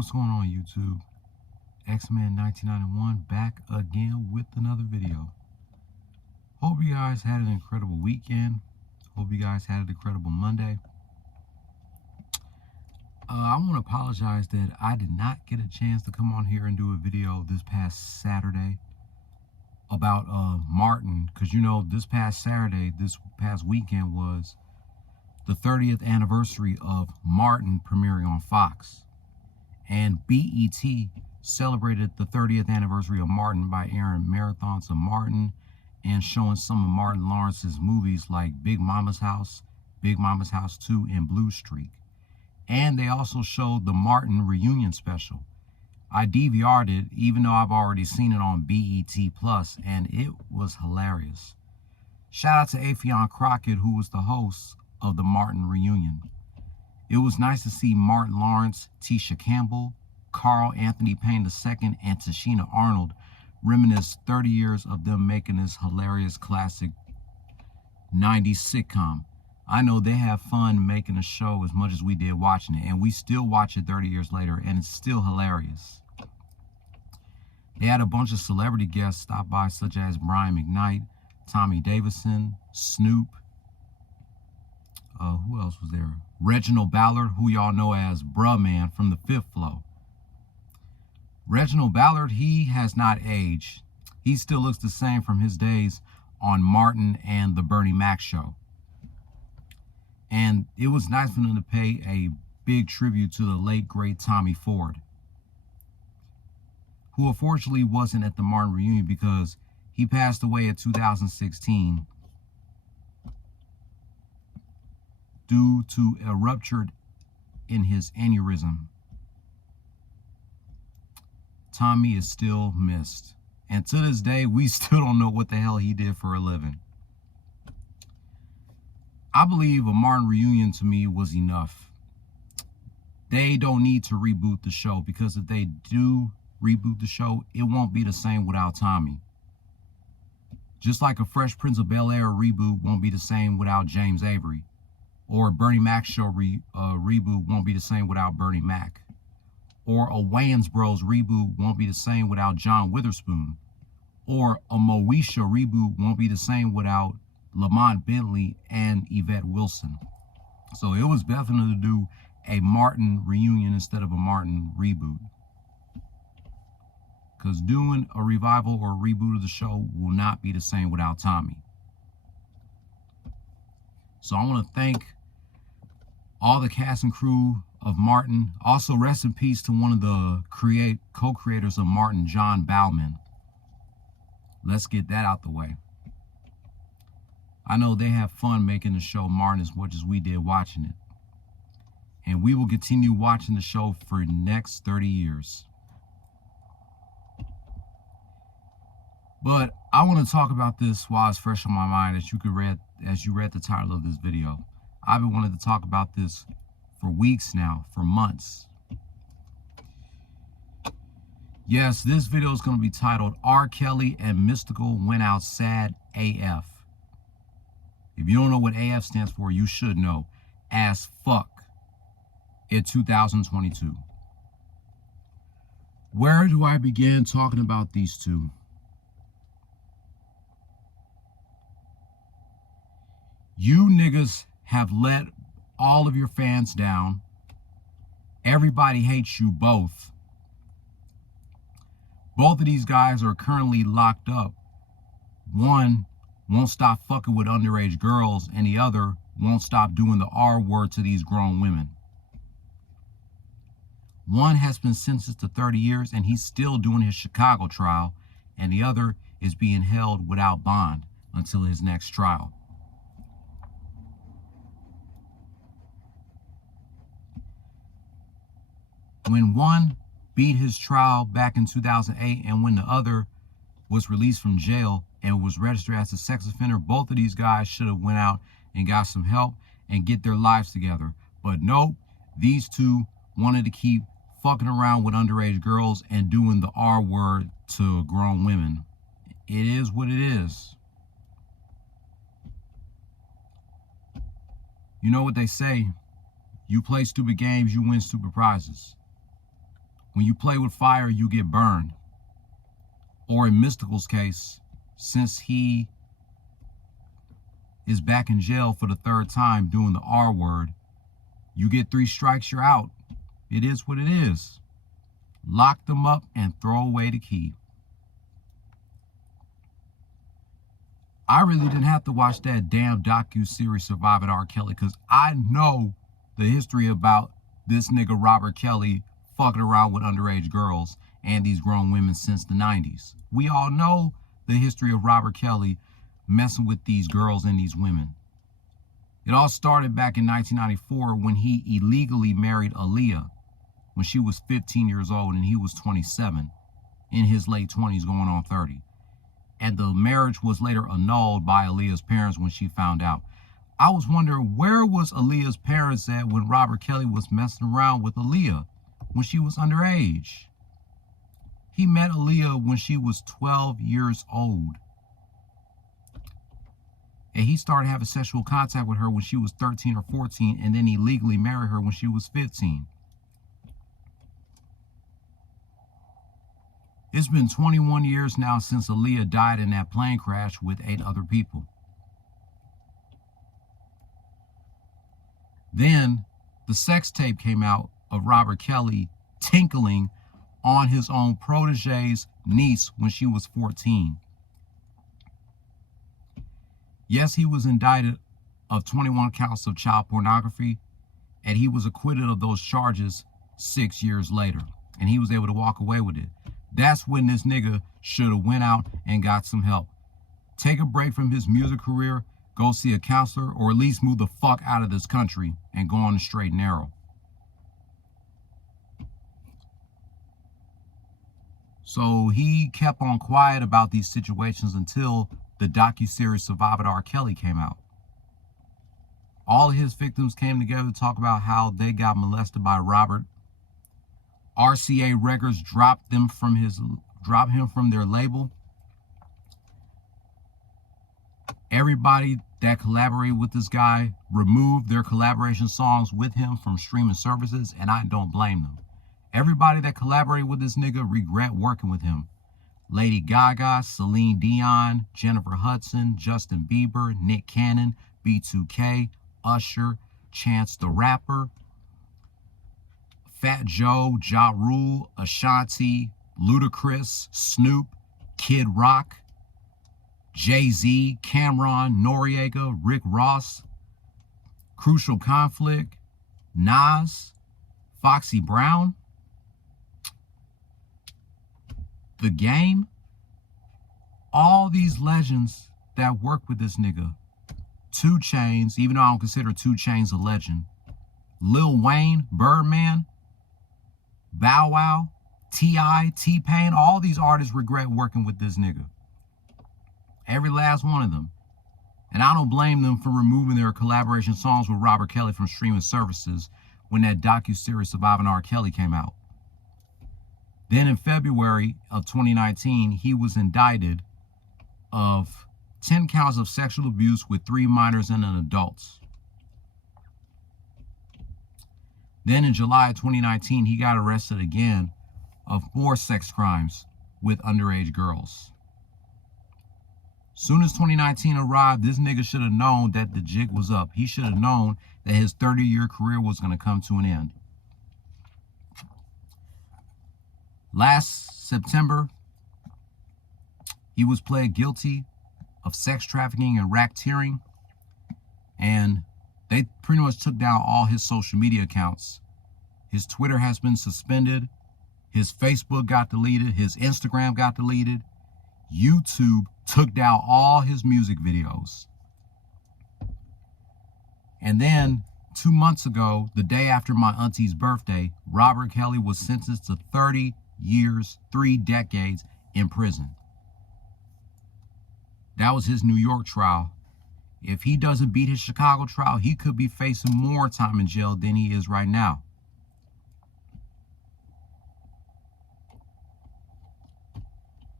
What's going on, YouTube? X-Men 1991 back again with another video. Hope you guys had an incredible weekend. Hope you guys had an incredible Monday. I want to apologize that I did not get a chance to come on here and do a video this past Saturday about Martin, because you know this past weekend was the 30th anniversary of Martin premiering on Fox. And BET celebrated the 30th anniversary of Martin by airing marathons of Martin and showing some of Martin Lawrence's movies like Big Mama's House, Big Mama's House 2, and Blue Streak. And they also showed the Martin reunion special. I DVR'd it, even though I've already seen it on BET+, and it was hilarious. Shout out to Affion Crockett, who was the host of the Martin reunion. It was nice to see Martin Lawrence, Tisha Campbell, Carl Anthony Payne II, and Tashina Arnold reminisce 30 years of them making this hilarious classic 90s sitcom. I know they have fun making a show as much as we did watching it, and we still watch it 30 years later, and it's still hilarious. They had a bunch of celebrity guests stop by, such as Brian McKnight, Tommy Davidson, Snoop. Who else was there? Reginald Ballard, who y'all know as Bruh Man from the Fifth Flow. Reginald Ballard, he has not aged. He still looks the same from his days on Martin and the Bernie Mac show. And it was nice for them to pay a big tribute to the late, great Tommy Ford, who unfortunately wasn't at the Martin reunion because he passed away in 2016 due to a rupture in his aneurysm. Tommy is still missed. And to this day, we still don't know what the hell he did for a living. I believe a Martin reunion to me was enough. They don't need to reboot the show, because if they do reboot the show, it won't be the same without Tommy. Just like a Fresh Prince of Bel-Air reboot won't be the same without James Avery. Or a Bernie Mac show reboot won't be the same without Bernie Mac. Or a Wayans Bros reboot won't be the same without John Witherspoon. Or a Moesha reboot won't be the same without Lamont Bentley and Yvette Wilson. So it was definitely to do a Martin reunion instead of a Martin reboot. Because doing a revival or a reboot of the show will not be the same without Tommy. So I want to thank all the cast and crew of Martin. Also, rest in peace to one of the co-creators of Martin, John Bauman. Let's get that out the way. I know they have fun making the show Martin as much as we did watching it. And we will continue watching the show for the next 30 years. But I want to talk about this while it's fresh on my mind, as you read the title of this video. I've been wanting to talk about this for weeks now, for months. Yes, this video is going to be titled R. Kelly and Mystikal Went Out Sad AF. If you don't know what AF stands for, you should know. As fuck in 2022. Where do I begin talking about these two? You niggas have let all of your fans down. Everybody hates you both. Both of these guys are currently locked up. One won't stop fucking with underage girls, and the other won't stop doing the R word to these grown women. One has been sentenced to 30 years, and he's still doing his Chicago trial, and the other is being held without bond until his next trial. When one beat his trial back in 2008, and when the other was released from jail and was registered as a sex offender, both of these guys should have went out and got some help and get their lives together. But nope, these two wanted to keep fucking around with underage girls and doing the R word to grown women. It is what it is. You know what they say, you play stupid games, you win stupid prizes. When you play with fire, you get burned. Or in Mystikal's case, since he is back in jail for the 3rd time doing the R word, you get 3 strikes, you're out. It is what it is. Lock them up and throw away the key. I really didn't have to watch that damn docu-series Surviving R. Kelly, because I know the history about this nigga Robert Kelly fucking around with underage girls and these grown women since the 90s. We all know the history of Robert Kelly messing with these girls and these women. It all started back in 1994 when he illegally married Aaliyah when she was 15 years old and he was 27, in his late 20s going on 30. And the marriage was later annulled by Aaliyah's parents when she found out. I was wondering, where was Aaliyah's parents at when Robert Kelly was messing around with Aaliyah when she was underage? He met Aaliyah when she was 12 years old. And he started having sexual contact with her when she was 13 or 14, and then he legally married her when she was 15. It's been 21 years now since Aaliyah died in that plane crash with 8 other people. Then the sex tape came out of Robert Kelly tinkling on his own protege's niece when she was 14. Yes, he was indicted of 21 counts of child pornography, and he was acquitted of those charges 6 years later, and he was able to walk away with it. That's when this nigga should have went out and got some help. Take a break from his music career, go see a counselor, or at least move the fuck out of this country and go on the straight and narrow. So he kept on quiet about these situations until the docuseries Surviving R. Kelly came out. All of his victims came together to talk about how they got molested by Robert. RCA Records dropped him from their label. Everybody that collaborated with this guy removed their collaboration songs with him from streaming services, and I don't blame them. Everybody that collaborated with this nigga regret working with him. Lady Gaga, Celine Dion, Jennifer Hudson, Justin Bieber, Nick Cannon, B2K, Usher, Chance the Rapper, Fat Joe, Ja Rule, Ashanti, Ludacris, Snoop, Kid Rock, Jay-Z, Cameron, Noriega, Rick Ross, Crucial Conflict, Nas, Foxy Brown, The Game. All these legends that work with this nigga. 2 Chainz, even though I don't consider 2 Chainz a legend. Lil Wayne, Birdman, Bow Wow, T.I., T-Pain, all these artists regret working with this nigga. Every last one of them. And I don't blame them for removing their collaboration songs with Robert Kelly from streaming services when that docuseries Surviving R. Kelly came out. Then in February of 2019, he was indicted of 10 counts of sexual abuse with 3 minors and an adult. Then in July of 2019, he got arrested again of more sex crimes with underage girls. Soon as 2019 arrived, this nigga should have known that the jig was up. He should have known that his 30-year career was going to come to an end. Last September, he was pled guilty of sex trafficking and racketeering, and they pretty much took down all his social media accounts. His Twitter has been suspended. His Facebook got deleted. His Instagram got deleted. YouTube took down all his music videos. And then 2 months ago, the day after my auntie's birthday, Robert Kelly was sentenced to 30 years, 3 decades in prison. That was his New York trial. If he doesn't beat his Chicago trial, he could be facing more time in jail than he is right now.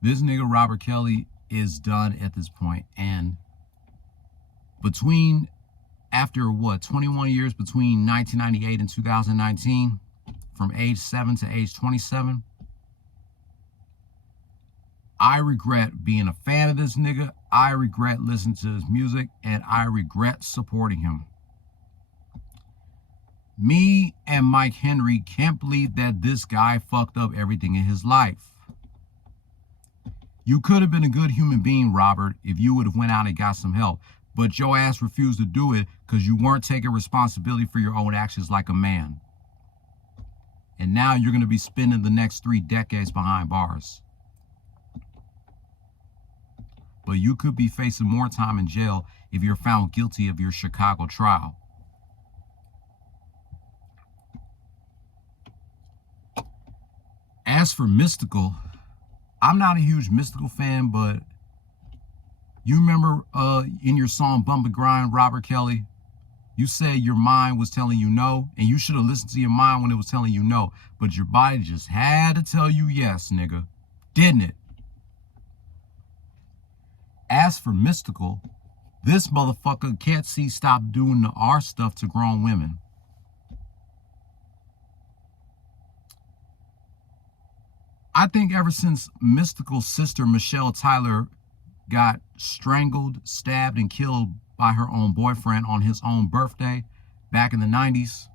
This nigga Robert Kelly is done at this point. And after 21 years between 1998 and 2019, from age 7 to age 27. I regret being a fan of this nigga. I regret listening to his music, and I regret supporting him. Me and Mike Henry can't believe that this guy fucked up everything in his life. You could have been a good human being, Robert, if you would have went out and got some help. But your ass refused to do it because you weren't taking responsibility for your own actions like a man. And now you're going to be spending the next 3 decades behind bars. But you could be facing more time in jail if you're found guilty of your Chicago trial. As for Mystikal, I'm not a huge Mystikal fan, but you remember in your song Bump and Grind, Robert Kelly, you said your mind was telling you no, and you should have listened to your mind when it was telling you no, but your body just had to tell you yes, nigga. Didn't it? As for Mystikal, this motherfucker can't stop doing the R stuff to grown women. I think ever since Mystikal's sister Michelle Tyler got strangled, stabbed, and killed by her own boyfriend on his own birthday back in the 90s,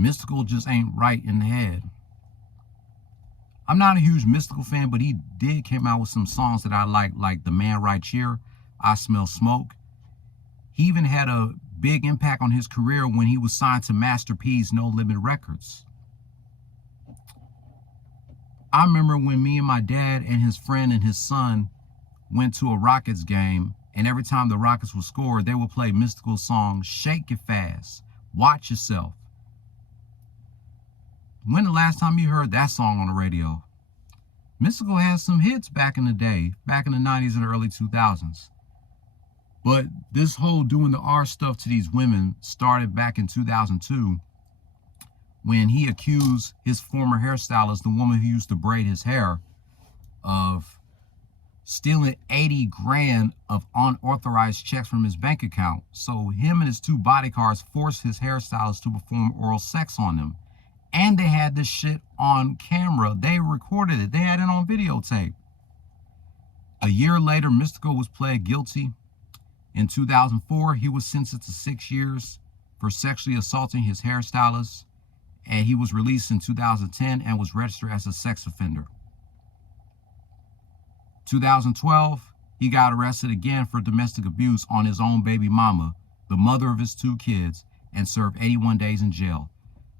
Mystikal just ain't right in the head. I'm not a huge Mystikal fan, but he did came out with some songs that I like The Man Right Here, I Smell Smoke. He even had a big impact on his career when he was signed to Master P's No Limit Records. I remember when me and my dad and his friend and his son went to a Rockets game, and every time the Rockets would score, they would play Mystikal's song, Shake It Fast, Watch Yourself. When the last time you heard that song on the radio? Mystikal had some hits back in the day, back in the 90s and early 2000s. But this whole doing the R stuff to these women started back in 2002 when he accused his former hairstylist, the woman who used to braid his hair, of stealing 80 grand of unauthorized checks from his bank account. So him and his 2 bodyguards forced his hairstylist to perform oral sex on them. And they had this shit on camera. They recorded it. They had it on videotape. A year later, Mystikal was pled guilty. In 2004, he was sentenced to 6 years for sexually assaulting his hairstylist. And he was released in 2010 and was registered as a sex offender. 2012, he got arrested again for domestic abuse on his own baby mama, the mother of his 2 kids, and served 81 days in jail,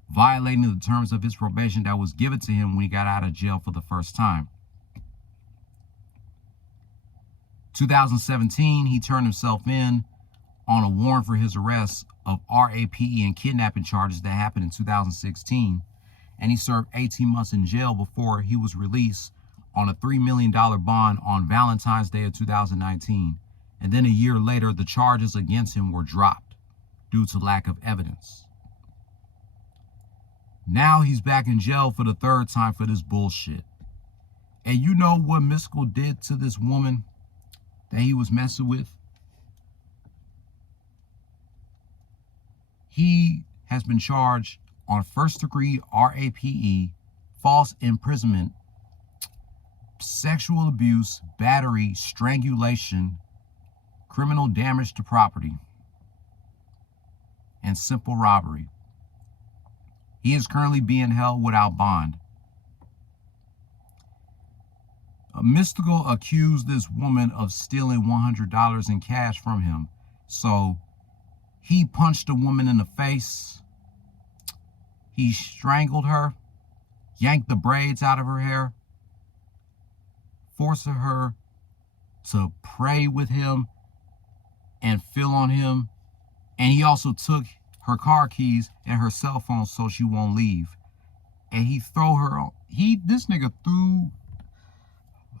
violating the terms of his probation that was given to him when he got out of jail for the first time. 2017, he turned himself in on a warrant for his arrest of RAPE and kidnapping charges that happened in 2016, and he served 18 months in jail before he was released on a $3 million bond on Valentine's Day of 2019. And then a year later, the charges against him were dropped due to lack of evidence. Now he's back in jail for the 3rd time for this bullshit. And you know what Mystikal did to this woman that he was messing with? He has been charged on 1st-degree RAPE, false imprisonment, sexual abuse, battery, strangulation, criminal damage to property, and simple robbery. He is currently being held without bond. Mystikal accused this woman of stealing $100 in cash from him. So he punched a woman in the face. He strangled her, yanked the braids out of her hair, forced her to pray with him and feel on him. And he also took her car keys and her cell phone so she won't leave. And he throw her on. This nigga threw.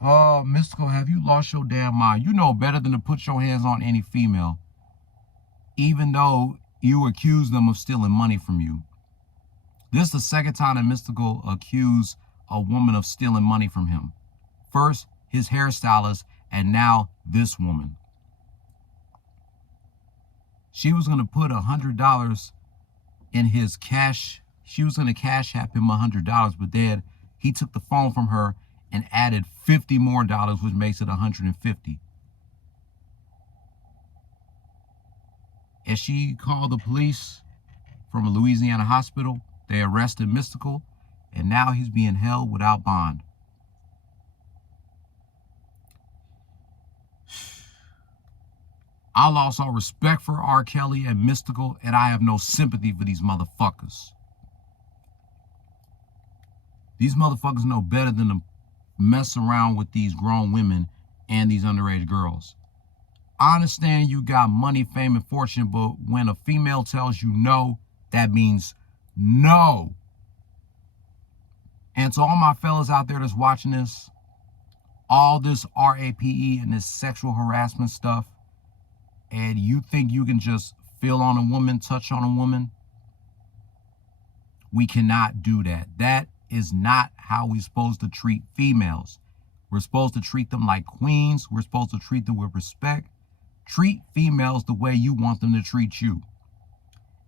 Oh, Mystikal, have you lost your damn mind? You know better than to put your hands on any female, even though you accuse them of stealing money from you. This is the 2nd time that Mystikal accused a woman of stealing money from him. First, his hairstylist, and now this woman. She was going to put $100 in his cash she was going to cash app him $100, but then he took the phone from her and added $50 more, which makes it $150. And she called the police from a Louisiana hospital. They arrested Mystikal, and now he's being held without bond. I lost all respect for R. Kelly and Mystikal, and I have no sympathy for these motherfuckers. These motherfuckers know better than to mess around with these grown women and these underage girls. I understand you got money, fame, and fortune, but when a female tells you no, that means no. And to all my fellas out there that's watching this, all this RAPE and this sexual harassment stuff, and you think you can just feel on a woman, touch on a woman, we cannot do that. That is not how we're supposed to treat females. We're supposed to treat them like queens. We're supposed to treat them with respect. Treat females the way you want them to treat you.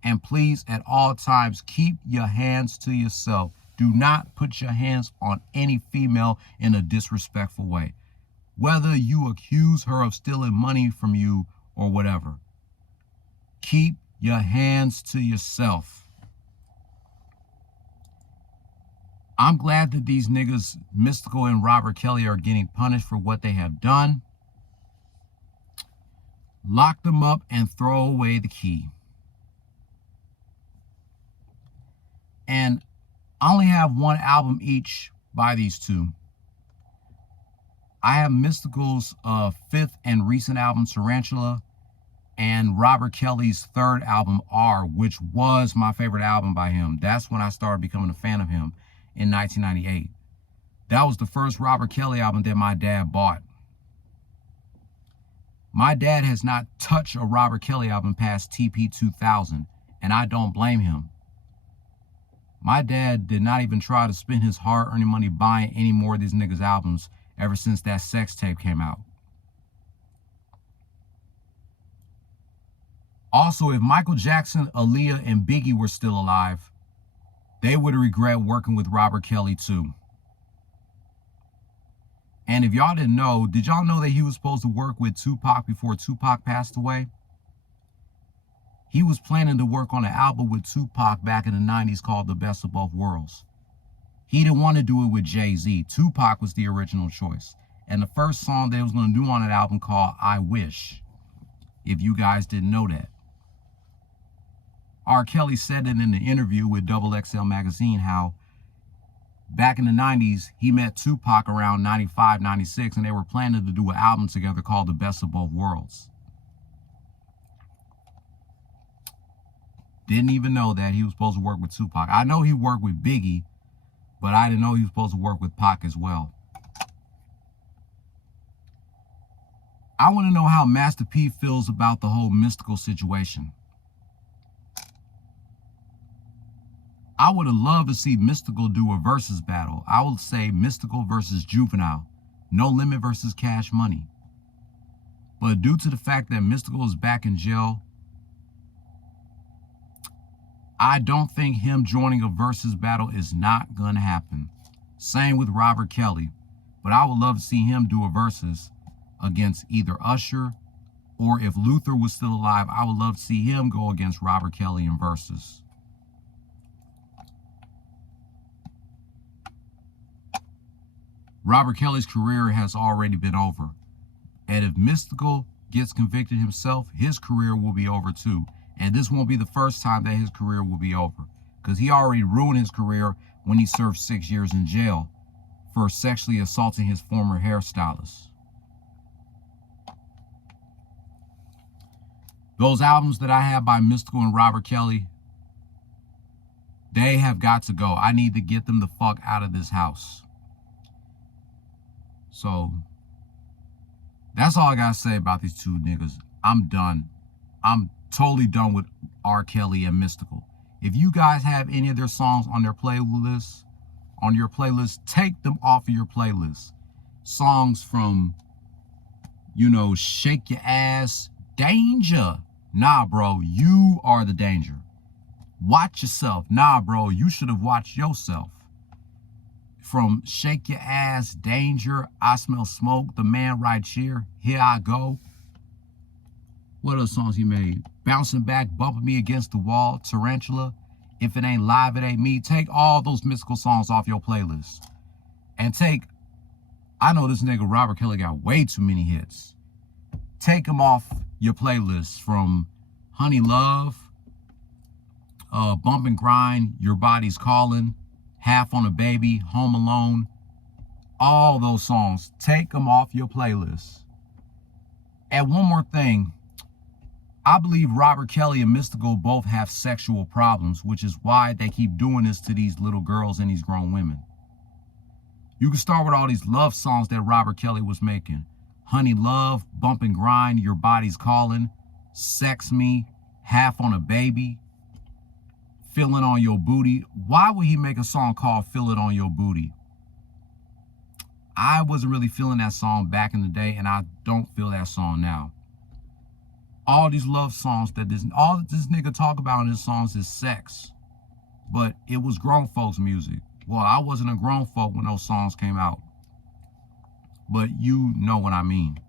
And please, at all times, keep your hands to yourself. Do not put your hands on any female in a disrespectful way. Whether you accuse her of stealing money from you or whatever. Keep your hands to yourself. I'm glad that these niggas, Mystikal and Robert Kelly, are getting punished for what they have done. Lock them up and throw away the key. And I only have one album each by these two. I have Mystikal's fifth and recent album, Tarantula, and Robert Kelly's third album, R, which was my favorite album by him. That's when I started becoming a fan of him in 1998. That was the first Robert Kelly album that my dad bought. My dad has not touched a Robert Kelly album past TP 2000, and I don't blame him. My dad did not even try to spend his hard-earned money buying any more of these niggas' albums ever since that sex tape came out. Also, if Michael Jackson, Aaliyah, and Biggie were still alive, they would regret working with Robert Kelly too. And if y'all didn't know, did y'all know that he was supposed to work with Tupac before Tupac passed away? He was planning to work on an album with Tupac back in the 90s called The Best of Both Worlds. He didn't want to do it with Jay-Z. Tupac was the original choice. And the first song they was going to do on that album called I Wish, if you guys didn't know that. R. Kelly said it in the interview with XXL Magazine how back in the 90s, he met Tupac around 95, 96, and they were planning to do an album together called The Best of Both Worlds. Didn't even know that he was supposed to work with Tupac. I know he worked with Biggie, but I didn't know he was supposed to work with Pac as well. I want to know how Master P feels about the whole Mystikal situation. I would have loved to see Mystikal do a versus battle. I would say Mystikal versus Juvenile. No Limit versus Cash Money. But due to the fact that Mystikal is back in jail, I don't think him joining a versus battle is not going to happen. Same with Robert Kelly. But I would love to see him do a versus against either Usher, or if Luther was still alive, I would love to see him go against Robert Kelly in versus. Robert Kelly's career has already been over. And if Mystikal gets convicted himself, his career will be over too. And this won't be the first time that his career will be over, because he already ruined his career when he served 6 years in jail for sexually assaulting his former hairstylist. Those albums that I have by Mystikal and Robert Kelly, they have got to go. I need to get them the fuck out of this house. So, that's all I gotta say about these two niggas. I'm done. I'm totally done with R. Kelly and Mystikal. If you guys have any of their songs on their playlist, take them off of your playlist. Songs from, you know, Shake Your Ass, Danger. Nah, bro, you are the danger. Watch yourself. Nah, bro, you should have watched yourself. From Shake Your Ass, Danger, I Smell Smoke, The Man Right Here, Here I Go. What other songs he made? Bouncing Back, Bumping Me Against the Wall, Tarantula, If It Ain't Live, It Ain't Me. Take all those Mystikal songs off your playlist. And take, I know this nigga Robert Kelly got way too many hits. Take them off your playlist from Honey Love, Bump and Grind, Your Body's Calling, Half on a Baby, Home Alone. All those songs, take them off your playlist. And one more thing. I believe Robert Kelly and Mystikal both have sexual problems, which is why they keep doing this to these little girls and these grown women. You can start with all these love songs that Robert Kelly was making. Honey Love, Bump and Grind, Your Body's Calling, Sex Me, Half on a Baby, Feeling on Your Booty. Why would he make a song called Feel It on Your Booty? I wasn't really feeling that song back in the day, and I don't feel that song now. All these love songs all that this nigga talk about in his songs is sex. But it was grown folks music. Well, I wasn't a grown folk when those songs came out. But you know what I mean.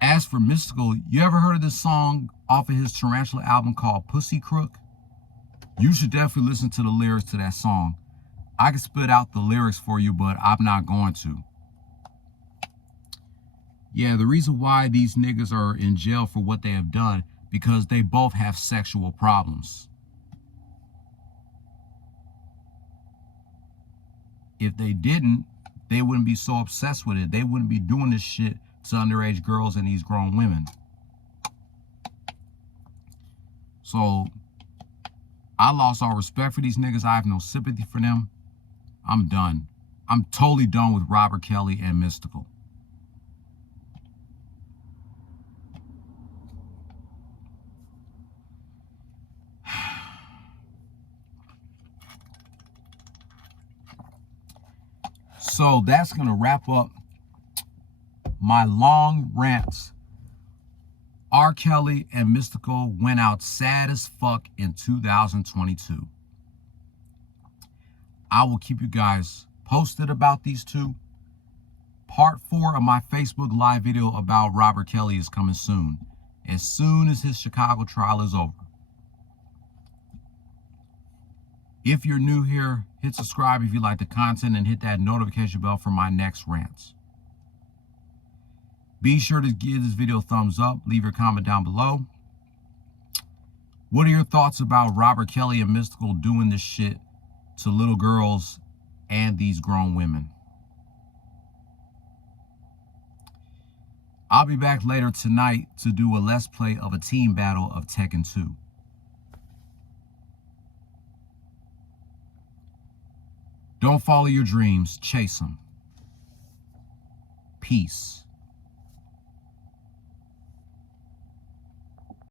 As for Mystikal, you ever heard of this song off of his Tarantula album called Pussy Crook? You should definitely listen to the lyrics to that song. I can spit out the lyrics for you, but I'm not going to. Yeah, the reason why these niggas are in jail for what they have done, because they both have sexual problems. If they didn't, they wouldn't be so obsessed with it. They wouldn't be doing this shit to underage girls and these grown women. So, I lost all respect for these niggas. I have no sympathy for them. I'm done. I'm totally done with Robert Kelly and Mystikal. So that's going to wrap up my long rants. R. Kelly and Mystikal went out sad as fuck in 2022. I will keep you guys posted about these two. Part 4 of my Facebook live video about Robert Kelly is coming soon as his Chicago trial is over. If you're new here, hit subscribe if you like the content and hit that notification bell for my next rants. Be sure to give this video a thumbs up. Leave your comment down below. What are your thoughts about Robert Kelly and Mystikal doing this shit to little girls and these grown women? I'll be back later tonight to do a Let's Play of a team battle of Tekken 2. Don't follow your dreams, chase them. Peace.